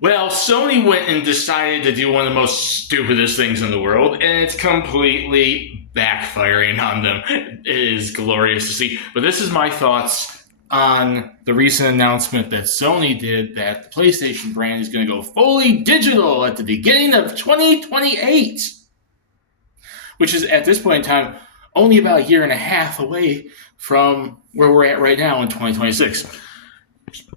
Well, Sony went and decided to do one of the most stupidest things in the world, and it's completely backfiring on them. It is glorious to see. But this is my thoughts on the recent announcement that Sony did that the PlayStation brand is going to go fully digital at the beginning of 2028, which is at this point in time only about a year and a half away from where we're at right now in 2026,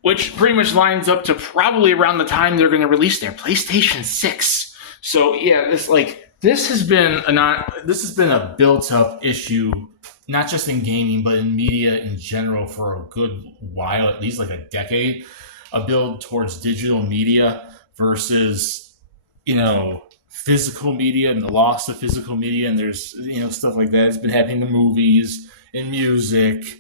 which pretty much lines up to probably around the time they're going to release their PlayStation 6. So yeah, this has been a built up issue, not just in gaming but in media in general for a good while, at least like a decade. A build towards digital media versus physical media and the loss of physical media, and there's stuff like that. It's been happening in movies, in music,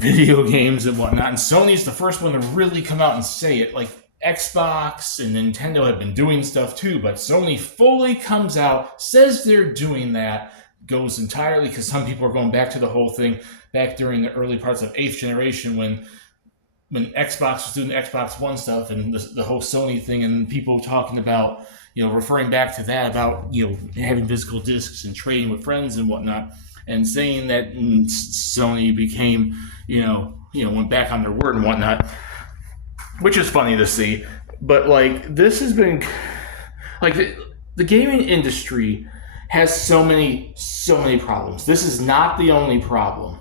video games and whatnot. And Sony's the first one to really come out and say it. Like Xbox and Nintendo have been doing stuff too, but Sony fully comes out, says they're doing that, goes entirely, because some people are going back to the whole thing back during the early parts of 8th generation when Xbox was doing the Xbox One stuff and the whole Sony thing, and people talking about, referring back to that, about, having physical discs and trading with friends and whatnot, and saying that Sony became, went back on their word and whatnot, which is funny to see. But like, this has been like the gaming industry has so many problems. This is not the only problem.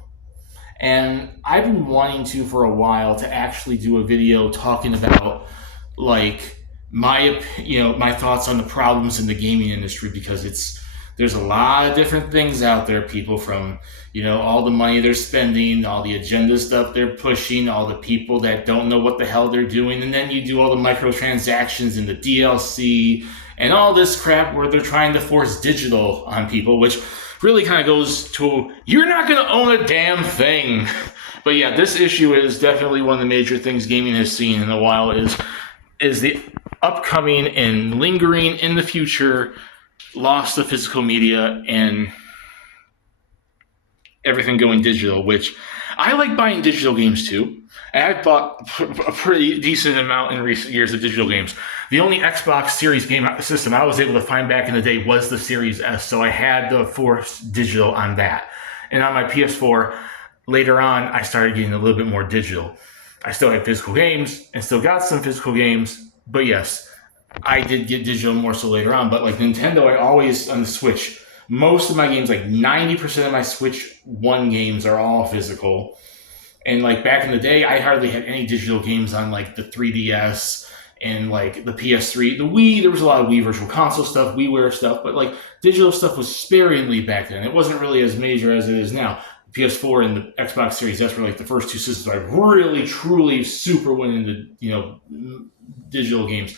And I've been wanting to for a while to actually do a video talking about like my thoughts on the problems in the gaming industry, because there's a lot of different things out there, people, from all the money they're spending, all the agenda stuff they're pushing, all the people that don't know what the hell they're doing, and then you do all the microtransactions and the DLC and all this crap where they're trying to force digital on people, which really kind of goes to, you're not going to own a damn thing. But yeah, this issue is definitely one of the major things gaming has seen in a while, is the upcoming and lingering in the future loss of physical media and everything going digital, which I like buying digital games too. And I've bought a pretty decent amount in recent years of digital games. The only Xbox Series game system I was able to find back in the day was the Series S, so I had the Force digital on that. And on my PS4, later on, I started getting a little bit more digital. I still had physical games and still got some physical games, but yes, I did get digital more so later on. But like Nintendo, I always, on the Switch, most of my games, like 90% of my Switch 1 games are all physical. And like back in the day, I hardly had any digital games on like the 3DS and like the PS3. The Wii, there was a lot of Wii Virtual Console stuff, WiiWare stuff, but like digital stuff was sparingly back then. It wasn't really as major as it is now. The PS4 and the Xbox Series S were like the first two systems I really, truly super went into, digital games.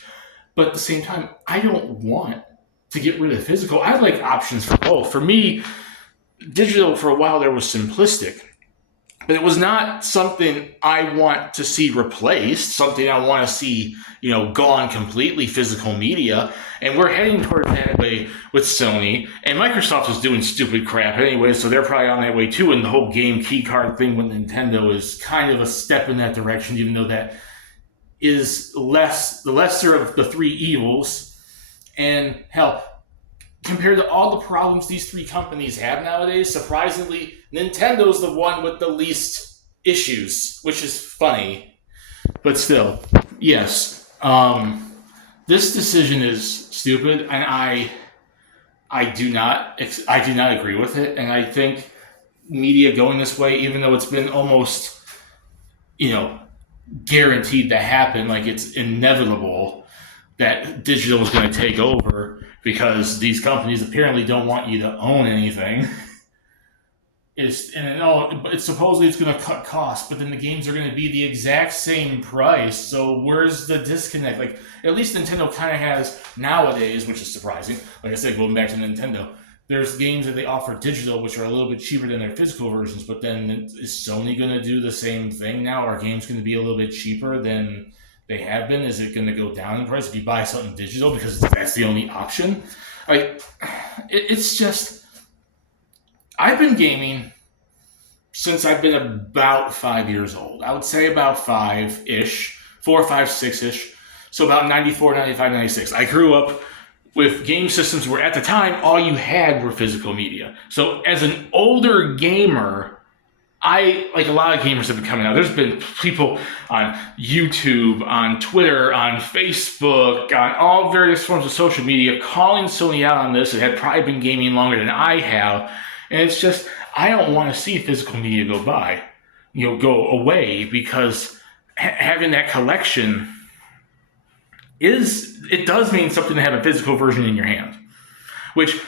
But at the same time, I don't want to get rid of physical. I like options for both. For me, digital for a while there was simplistic, but it was not something I want to see replaced, something I want to see, gone completely, physical media. And we're heading towards that way with Sony. And Microsoft is doing stupid crap anyway, so they're probably on that way too. And the whole game keycard thing with Nintendo is kind of a step in that direction, even though that is the lesser of the three evils. And hell, compared to all the problems these three companies have nowadays, surprisingly, Nintendo's the one with the least issues, which is funny. But still, yes, this decision is stupid, and I do not agree with it. And I think media going this way, even though it's been almost, guaranteed to happen, like it's inevitable that digital is going to take over because these companies apparently don't want you to own anything. It's supposedly it's going to cut costs, but then the games are going to be the exact same price. So where's the disconnect? Like, at least Nintendo kind of has nowadays, which is surprising. Like I said, going back to Nintendo, there's games that they offer digital, which are a little bit cheaper than their physical versions. But then is Sony going to do the same thing now? Are games going to be a little bit cheaper than they have been? Is it going to go down in price if you buy something digital because that's the only option? Like, it's just, I've been gaming since I've been about 5 years old. I would say about 5-ish, 4, 5, 6-ish. So about 94, 95, 96. I grew up with game systems where at the time all you had were physical media. So as an older gamer, like a lot of gamers have been coming out. There's been people on YouTube, on Twitter, on Facebook, on all various forms of social media calling Sony out on this. It had probably been gaming longer than I have. And it's just, I don't want to see physical media go away, because having that collection it does mean something to have a physical version in your hand. Which,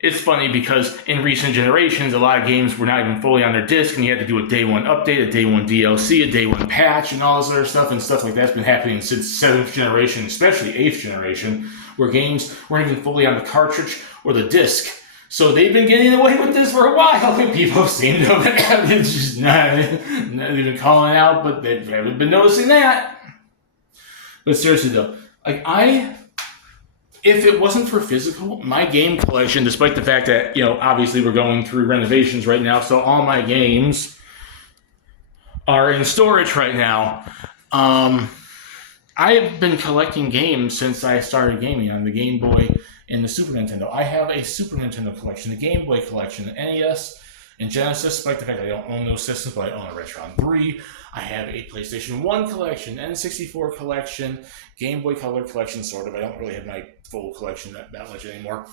it's funny because in recent generations, a lot of games were not even fully on their disc, and you had to do a day one update, a day one DLC, a day one patch, and all this other stuff, and stuff like that's been happening since 7th generation, especially 8th generation, where games weren't even fully on the cartridge or the disc. So they've been getting away with this for a while, and people seem to have been just not even calling out, but they haven't been noticing that. But seriously though, if it wasn't for physical, my game collection, despite the fact that, obviously we're going through renovations right now, so all my games are in storage right now. I have been collecting games since I started gaming on the Game Boy and the Super Nintendo. I have a Super Nintendo collection, a Game Boy collection, an NES, and Genesis, despite the fact I don't own those systems, but I own a Retron 3. I have a PlayStation 1 collection, N64 collection, Game Boy Color collection, sort of. I don't really have my full collection that much anymore.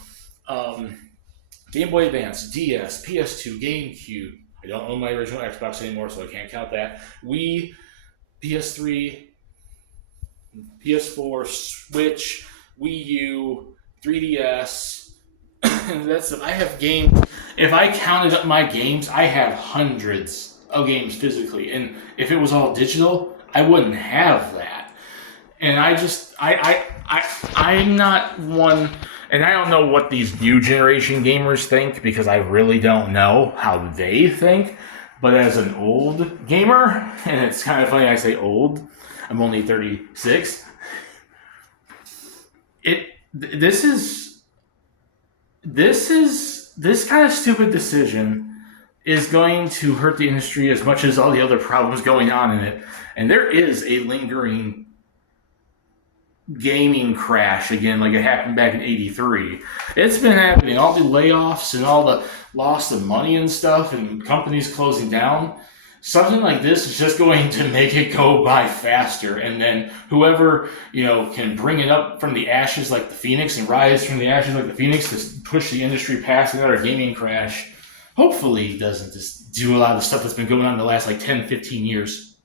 Game Boy Advance, DS, PS2, GameCube. I don't own my original Xbox anymore, so I can't count that. Wii, PS3, PS4, Switch, Wii U, 3DS. I have games. If I counted up my games, I have hundreds of games physically. And if it was all digital, I wouldn't have that. And I'm not one, and I don't know what these new generation gamers think, because I really don't know how they think. But as an old gamer, and it's kind of funny I say old, I'm only 36. This kind of stupid decision is going to hurt the industry as much as all the other problems going on in it. And there is a lingering gaming crash again, like it happened back in '83. It's been happening. All the layoffs and all the loss of money and stuff, and companies closing down. Something like this is just going to make it go by faster, and then whoever can bring it up from the ashes like the phoenix and rise from the ashes like the phoenix to push the industry past another gaming crash, hopefully doesn't just do a lot of the stuff that's been going on in the last 10, 15 years.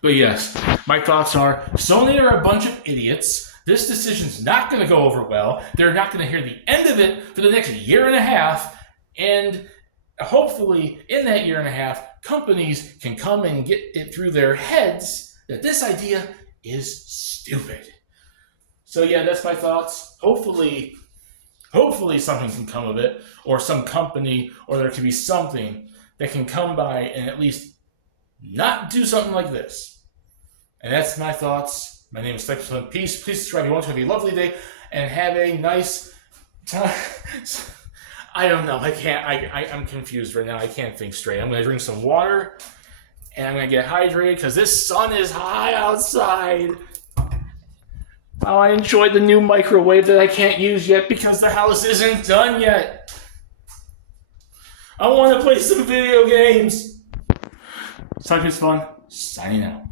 But yes, my thoughts are Sony are a bunch of idiots. This decision's not going to go over well. They're not going to hear the end of it for the next year and a half, and hopefully, in that year and a half, companies can come and get it through their heads that this idea is stupid. So yeah, that's my thoughts. Hopefully something can come of it, or some company, or there can be something that can come by and at least not do something like this. And that's my thoughts. My name is Stephen. Peace. Please subscribe if you want to. Have a lovely day and have a nice time. I don't know. I can't. I'm confused right now. I can't think straight. I'm going to drink some water, and I'm going to get hydrated because this sun is high outside. Oh, I enjoyed the new microwave that I can't use yet because the house isn't done yet. I want to play some video games. Such is fun. Signing out.